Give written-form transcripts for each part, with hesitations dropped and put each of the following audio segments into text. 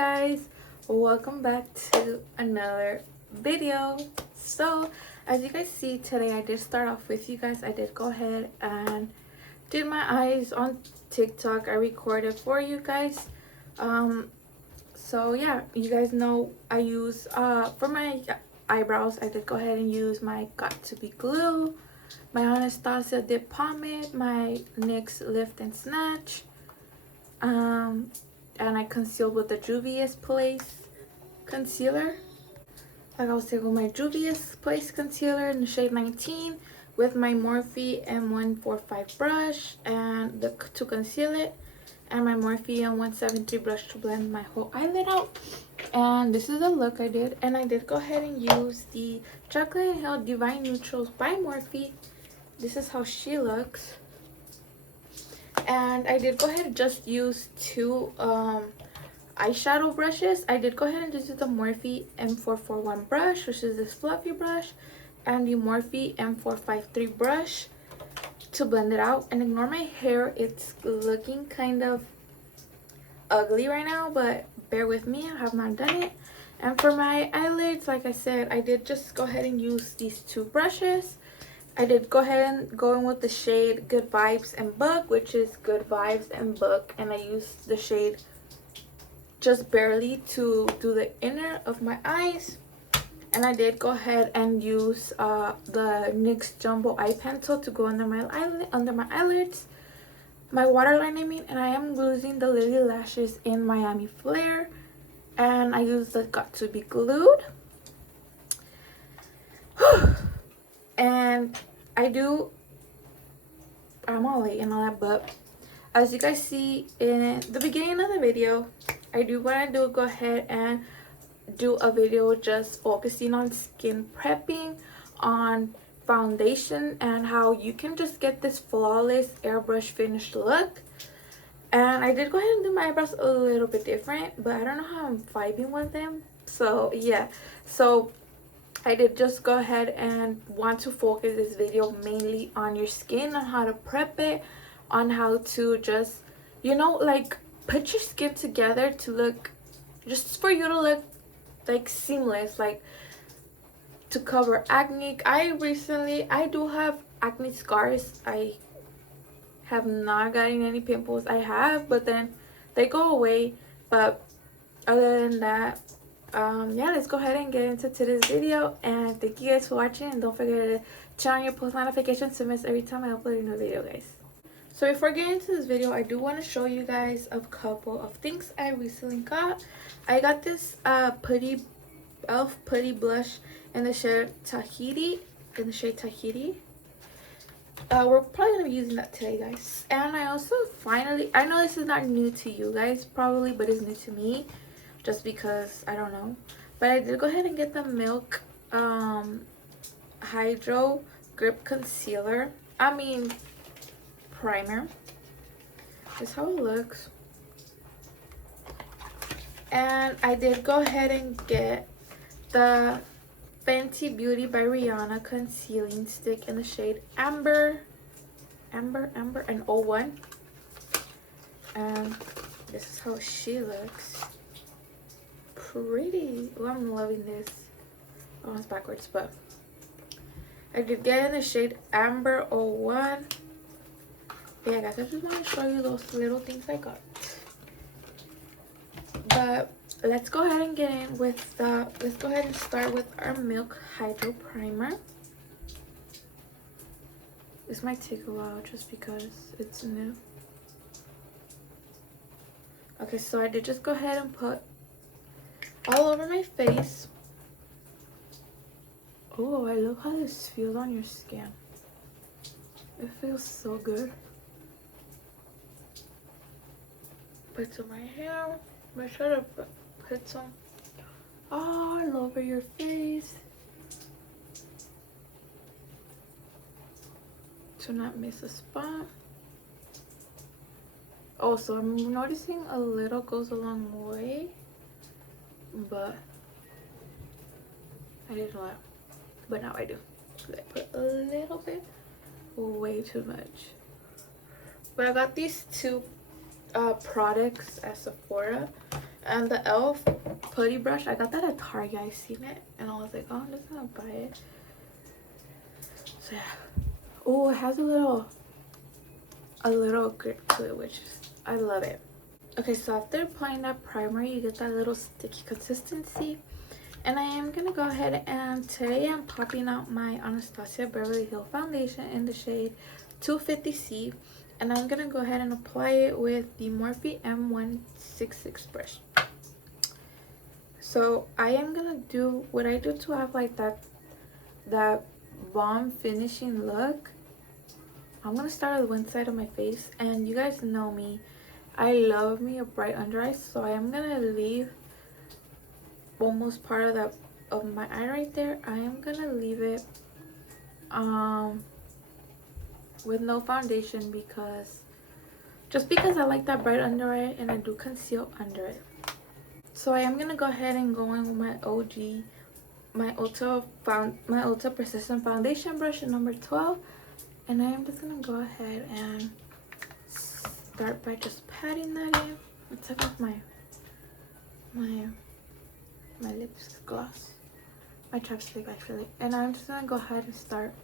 guys, welcome back to another video. So as you guys see, today I did start off with you guys. I did go ahead and did my eyes on TikTok. I recorded for you guys. So yeah, you guys know I use for my eyebrows, I did go ahead and use my Got To Be glue, my Anastasia dip pomade, my NYX lift and snatch, and I concealed with the Juvias Place concealer. Like I was saying, with my Juvias Place concealer in the shade 19 with my Morphe M145 brush and to conceal it, and my Morphe M163 brush to blend my whole eyelid out. And this is the look I did, and I did go ahead and use the Chocolate Hill Divine Neutrals by Morphe. This is how she looks. And I did go ahead and just use two eyeshadow brushes. I did go ahead and just use the Morphe M449 brush, which is this fluffy brush, and the Morphe M453 brush to blend it out. And ignore my hair, it's looking kind of ugly right now, but bear with me, I have not done it. And for my eyelids, like I said, I did just go ahead and use these two brushes. I did go ahead and go in with the shade Good Vibes and Book, which is Good Vibes and Book, and I used the shade just barely to do the inner of my eyes. And I did go ahead and use the NYX Jumbo Eye Pencil to go under my eyelids, my waterline I mean. And I am using the Lily Lashes in Miami Flare, and I use the Got To Be glued. And I'm all late and all that, but as you guys see in the beginning of the video, I do want to go ahead and do a video just focusing on skin prepping, on foundation, and how you can just get this flawless airbrush finished look. And I did go ahead and do my eyebrows a little bit different, but I don't know how I'm vibing with them. So yeah, so I did just go ahead and want to focus this video mainly on your skin, on how to prep it, on how to just, you know, like put your skin together to look, just for you to look like seamless, like to cover acne. I do have acne scars. I have not gotten any pimples. I have, but then they go away. But other than that, yeah, let's go ahead and get into today's video. And thank you guys for watching, and don't forget to turn on your post notifications to miss every time I upload a new video, guys. So before getting into this video, I do want to show you guys a couple of things I recently got. I got this E.L.F Putty blush in the shade Tahiti. We're probably gonna be using that today, guys. And I also I know this is not new to you guys probably, but it's new to me just because I don't know. But I did go ahead and get the Milk Hydro Grip Concealer, primer. This is how it looks. And I did go ahead and get the Fenty Beauty by Rihanna concealing stick in the shade Amber and 01. And this is how she looks. Pretty. Oh, I'm loving this. Oh, it's backwards, but I did get in the shade Amber 01. But yeah, guys, I just want to show you those little things I got. But let's go ahead and get in with let's go ahead and start with our Milk Hydro Primer. This might take a while just because it's new. Okay, so I did just go ahead and put all over my face. Oh, I love how this feels on your skin. It feels so good. Put some right here. Make sure to put some all over your face to not miss a spot. Also, I'm noticing a little goes a long way, but I didn't know that. But now I do. I put a little bit, way too much. But I got these two products at Sephora. And the E.L.F putty brush, I got that at Target. I seen it and I was like, oh, I'm just gonna buy it. So yeah. Oh, it has a little grip to it, which is, I love it. Okay, so after applying that primer, you get that little sticky consistency. And I am gonna go ahead and today I'm popping out my Anastasia Beverly Hills foundation in the shade 250C, and I'm gonna go ahead and apply it with the Morphe M164 brush. So I am gonna do what I do to have like that bomb finishing look. I'm gonna start with one side of my face, and you guys know me, I love me a bright under eye, so I am gonna leave almost part of that of my eye right there. I am gonna leave it with no foundation because I like that bright under eye, and I do conceal under it. So I am gonna go ahead and go in with my OG, my Ulta Persistent Foundation brush in number 12, and I am just gonna go ahead and start by just patting that in. Let's take off my lips gloss, my chapstick actually, and I'm just gonna go ahead and start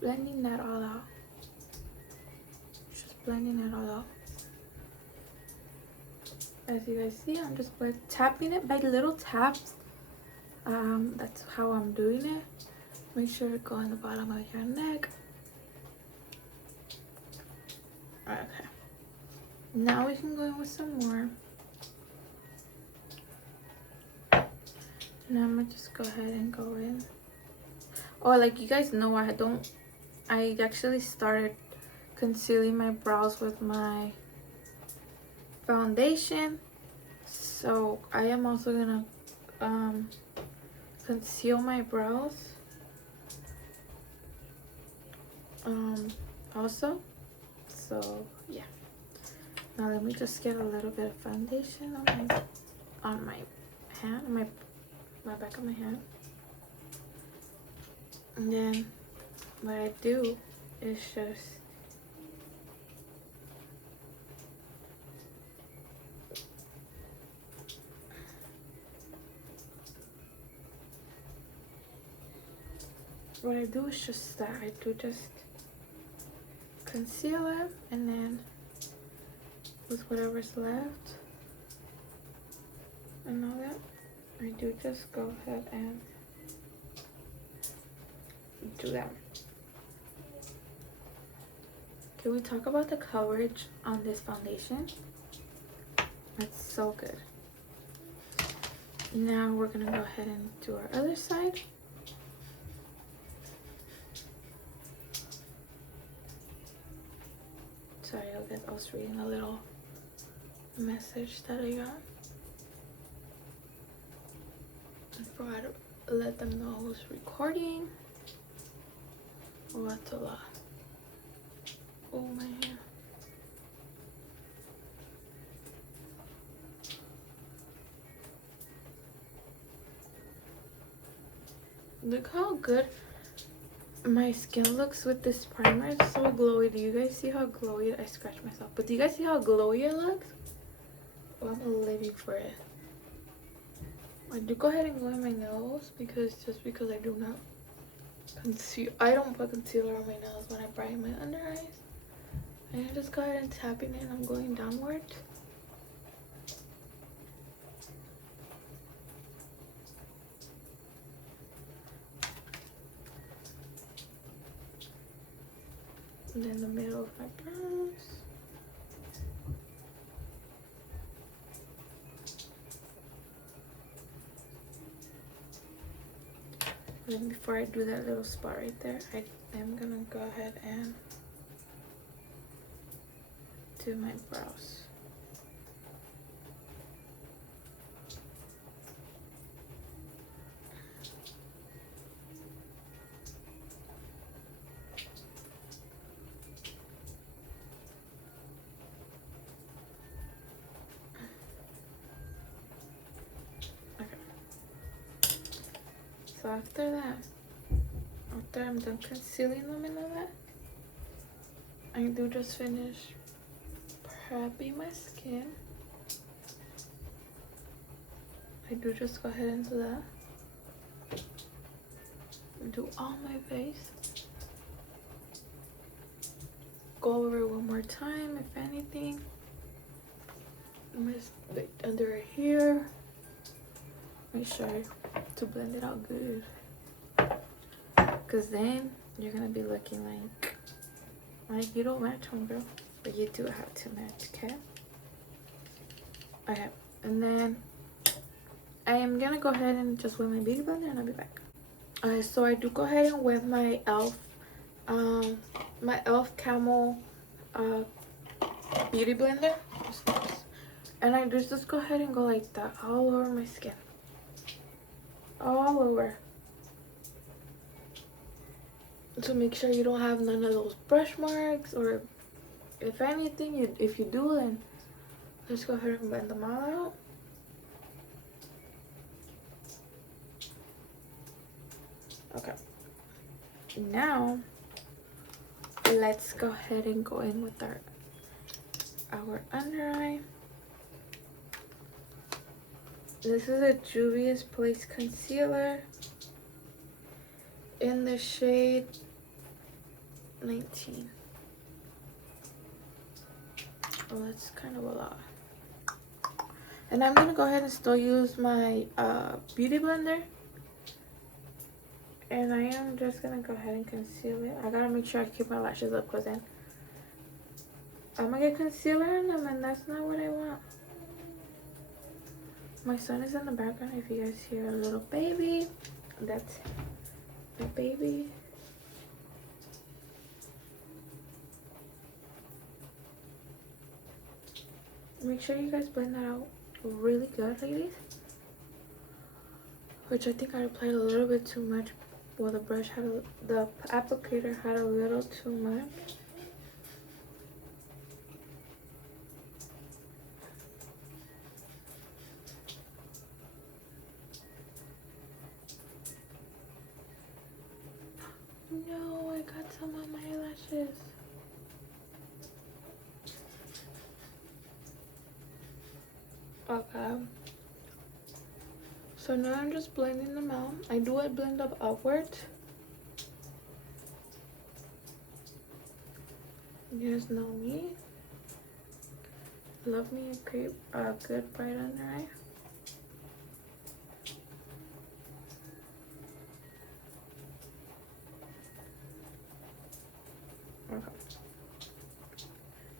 blending that all out. Just blending it all out. As you guys see, I'm just tapping it by little taps. That's how I'm doing it. Make sure to go on the bottom of your neck. Okay. Now we can go in with some more. And I'm gonna just go ahead and go in. Oh, like you guys know, I actually started concealing my brows with my foundation, so I am also gonna conceal my brows also. So yeah, now let me just get a little bit of foundation on my hand, my back of my hand, and then what I do is just that I do just conceal it, and then with whatever's left and all that, I do just go ahead and do that. Can we talk about the coverage on this foundation? It's so good. Now we're gonna go ahead and do our other side. Sorry, I was reading a little message that I got. I forgot to let them know I was recording. Oh, that's a lot. Oh, my hair. Look how good my skin looks with this primer. It's so glowy. Do you guys see how glowy? I scratched myself, but do you guys see how glowy it looks? Oh, I'm living for it. I do go ahead and go in my nails because I do not conceal. I don't put concealer on my nails when I brighten my under eyes. And I just go ahead and tapping it. I'm going downward. And then the middle of my brows. And then before I do that little spot right there, I am gonna go ahead and do my brows. So after I'm done concealing them and all that, I do just finish prepping my skin. I do just go ahead and do that. Do all my face. Go over it one more time if anything. Just like under here. Make sure to blend it out good. Cause then you're gonna be looking like you don't match one, girl. But you do have to match, okay? Okay, and then I am gonna go ahead and just wet my beauty blender and I'll be back. Alright, so I do go ahead and wet my E.L.F. My E.L.F. camo beauty blender. And I just go ahead and go like that all over my skin. All over. So make sure you don't have none of those brush marks, or if anything, if you do, then let's go ahead and blend them all out. Okay. Now let's go ahead and go in with our under eye. This is a Juvias Place concealer in the shade 19. Oh, that's kind of a lot. And I'm gonna go ahead and still use my beauty blender. And I am just gonna go ahead and conceal it. I gotta make sure I keep my lashes up, because then I'm gonna get concealer in them, and that's not what I want. My son is in the background. If you guys hear a little baby, that's my baby. Make sure you guys blend that out really good, ladies. Which I think I applied a little bit too much. Well, the brush had the applicator had a little too much. No, I got some on my eyelashes. Okay. So now I'm just blending them out. I do a blend up upwards. You guys know me. Love me a good bright under eye. Okay.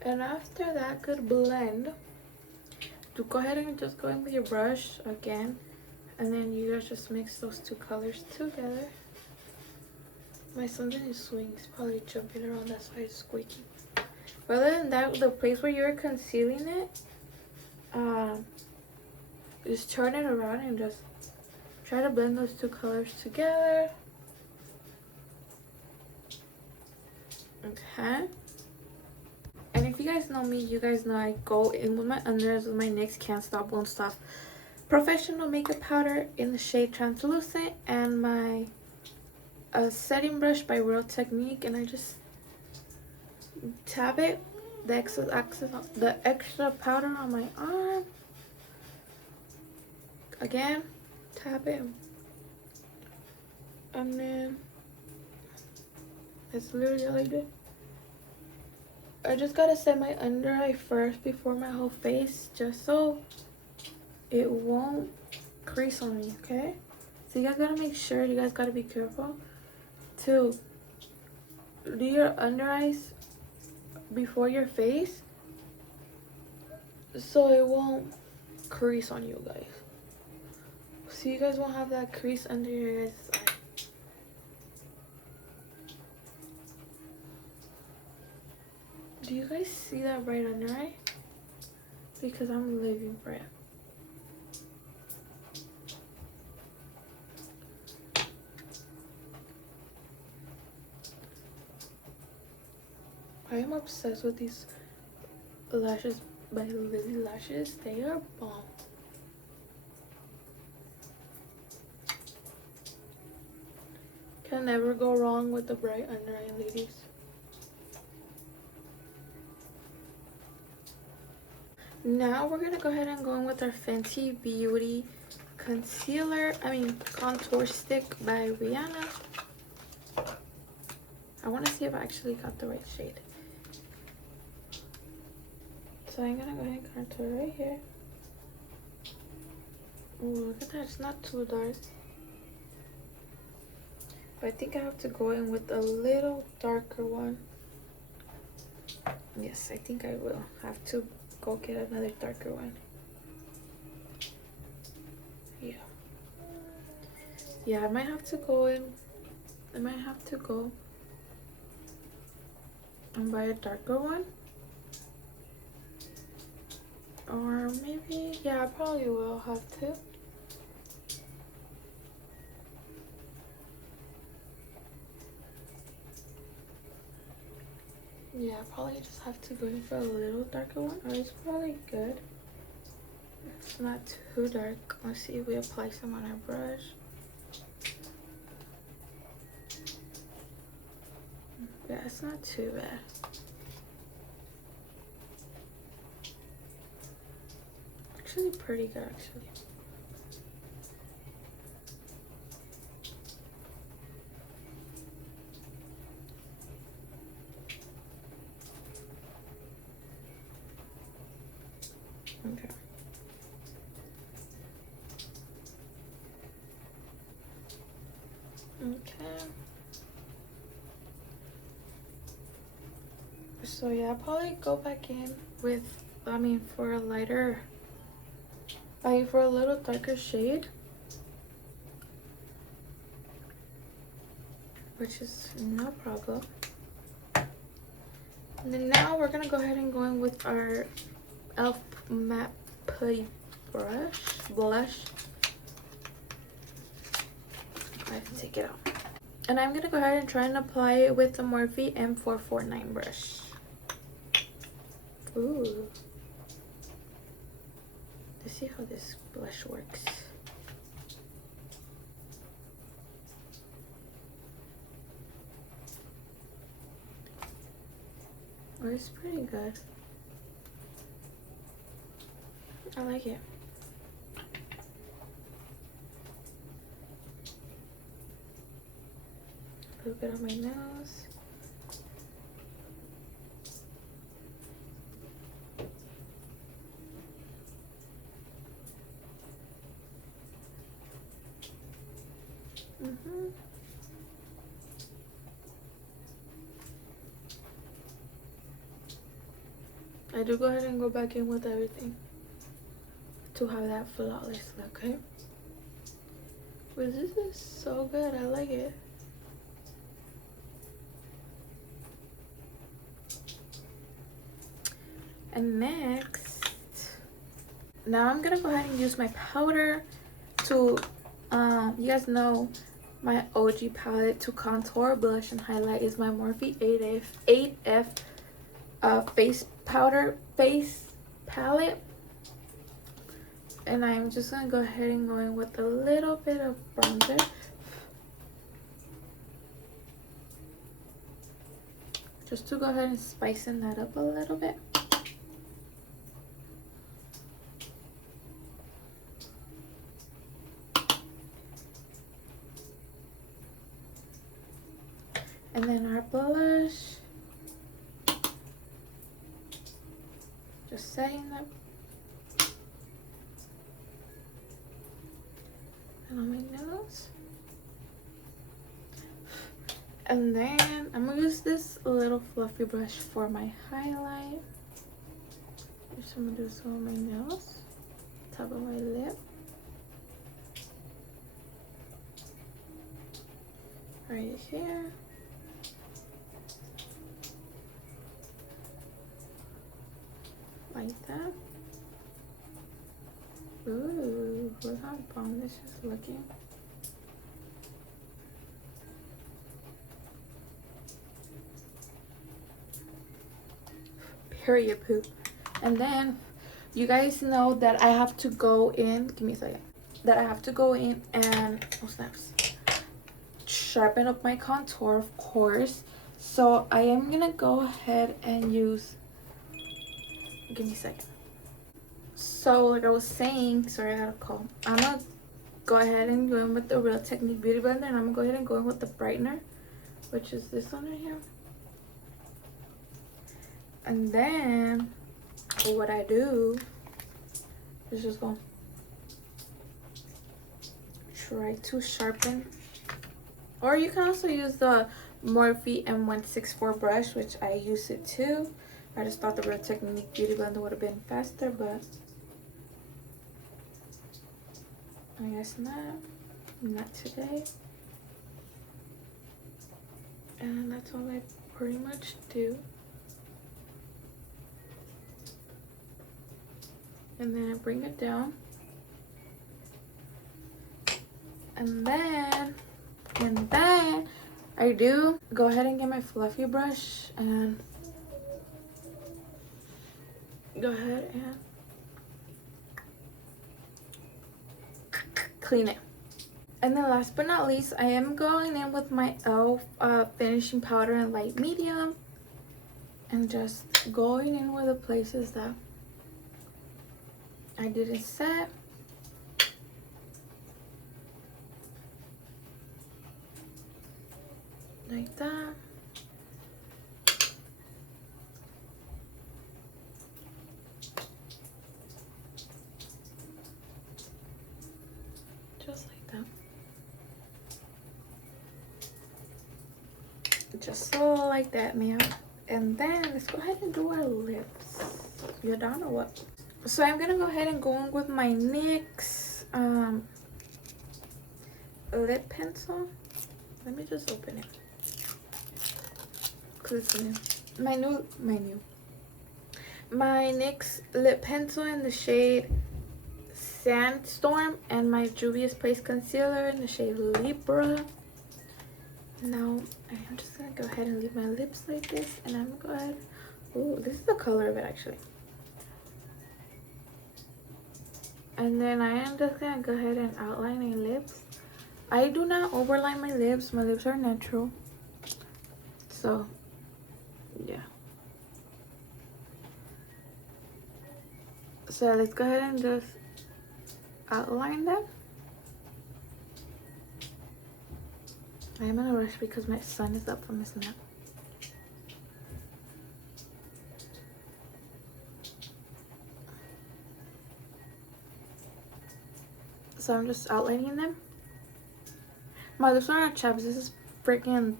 And after that good blend, to go ahead and just go in with your brush again, and then you guys just mix those two colors together. My son's in his swing. He's probably jumping around, that's why it's squeaky. But other than that, the place where you're concealing it, just turn it around and just try to blend those two colors together. Okay. And if you guys know me, you guys know I go in with my unders with my NYX Can't Stop Won't Stop Professional Makeup Powder in the shade Translucent, and my setting brush by Real Technique, and I just tap it, the extra powder on my arm. Again, tap it, and then it's literally all I do. I just gotta set my under eye first before my whole face, just so it won't crease on me, okay? So you guys gotta make sure, you guys gotta be careful to do your under eyes before your face, so it won't crease on you guys. So you guys won't have that crease under your guys' eye. Do you guys see that right under eye? Because I'm living for it. I am obsessed with these lashes by Lily Lashes. They are bomb. Can never go wrong with the bright under eye, ladies. Now we're gonna go ahead and go in with our Fenty Beauty contour stick by Rihanna. I want to see if I actually got the right shade. So I'm gonna go ahead and contour right here. Oh, look at that, it's not too dark. But I think I have to go in with a little darker one. Yes, I think I will have to go get another darker one. Yeah, I might have to go in. I might have to go and buy a darker one. Or maybe, yeah, I probably will have to. Yeah, I probably just have to go in for a little darker one. Or it's probably good. It's not too dark. Let's see if we apply some on our brush. Yeah, it's not too bad. Actually pretty good, actually. Okay. Okay. So yeah, I'll probably go back in with, for a lighter, for a little darker shade. Which is no problem. And then now we're gonna go ahead and go in with our E.L.F matte putty blush. Go ahead and take it out. And I'm gonna go ahead and try and apply it with the Morphe M449 brush. Ooh. Let's see how this blush works. Oh, it's pretty good. I like it. A little bit on my nose. I do go ahead and go back in with everything to have that flawless look, okay? But this is so good, I like it. And next, now I'm gonna go ahead and use my powder to, you guys know my OG palette to contour, blush, and highlight is my Morphe 8F face palette. And I'm just gonna go ahead and go in with a little bit of bronzer. Just to go ahead and spicing that up a little bit. And then our blush. Just setting that. And on my nose. And then I'm gonna use this little fluffy brush for my highlight. Just I'm gonna do some on my nose, top of my lip. Right here. Like that. Ooh, look how bomb this is looking. Period poop. And then you guys know that I have to go in, give me a second, that I have to go in and, oh snaps, sharpen up my contour, of course. So I am gonna go ahead and use, give me a second. So like I was saying, sorry, I got a call. I'm gonna go ahead and go in with the Real Technique Beauty Blender, and I'm gonna go ahead and go in with the brightener, which is this one right here. And then what I do is just go try to sharpen, or you can also use the Morphe M164 brush, which I use it too. I just thought the Real Technique Beauty Blender would have been faster, but I guess not today. And that's all I pretty much do. And then I bring it down. And then I do go ahead and get my fluffy brush and go ahead and clean it. And then last but not least, I am going in with my E.L.F finishing powder in light medium and just going in with the places that I didn't set. Like that. Just like that. Just so like that, ma'am. And then let's go ahead and do our lips. You're done or what? So I'm gonna go ahead and go in with my NYX lip pencil. Let me just open it. Cause it's new. My NYX lip pencil in the shade Sandstorm, and my Juvias Place concealer in the shade Libra. Now I'm just gonna go ahead and leave my lips like this, and I'm gonna go ahead. Oh, this is the color of it actually. And then I am just gonna go ahead and outline my lips. I do not overline my lips. My lips are natural. So, yeah. So let's go ahead and just outline them. I am in a rush because my son is up from his nap. So I'm just outlining them. My lips are not chaps. This is freaking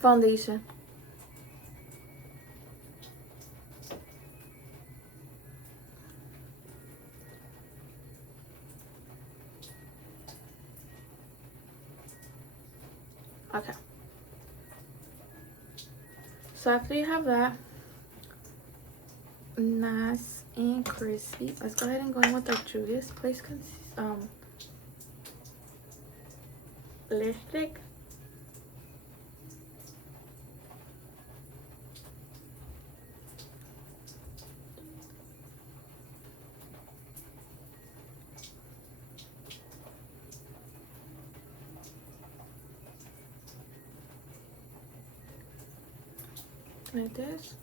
foundation. Okay. So after you have that, nice and crispy, let's go ahead and go in with our Juvias Place lipstick. Like this.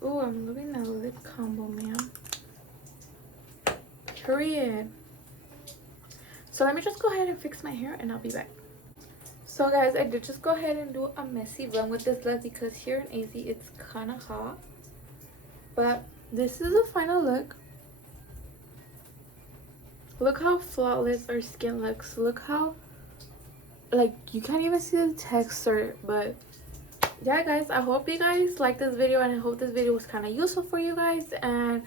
Oh, I'm loving that lip combo, man. Period. So let me just go ahead and fix my hair and I'll be back. So guys, I did just go ahead and do a messy bun with this lip because here in AZ it's kind of hot. But this is the final look. Look how flawless our skin looks. Look how, like, you can't even see the texture. But yeah guys, I hope you guys like this video, and I hope this video was kind of useful for you guys, and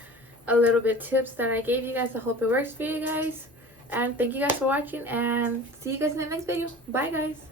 a little bit tips that I gave you guys. I hope it works for you guys, and thank you guys for watching, and see you guys in the next video. Bye guys.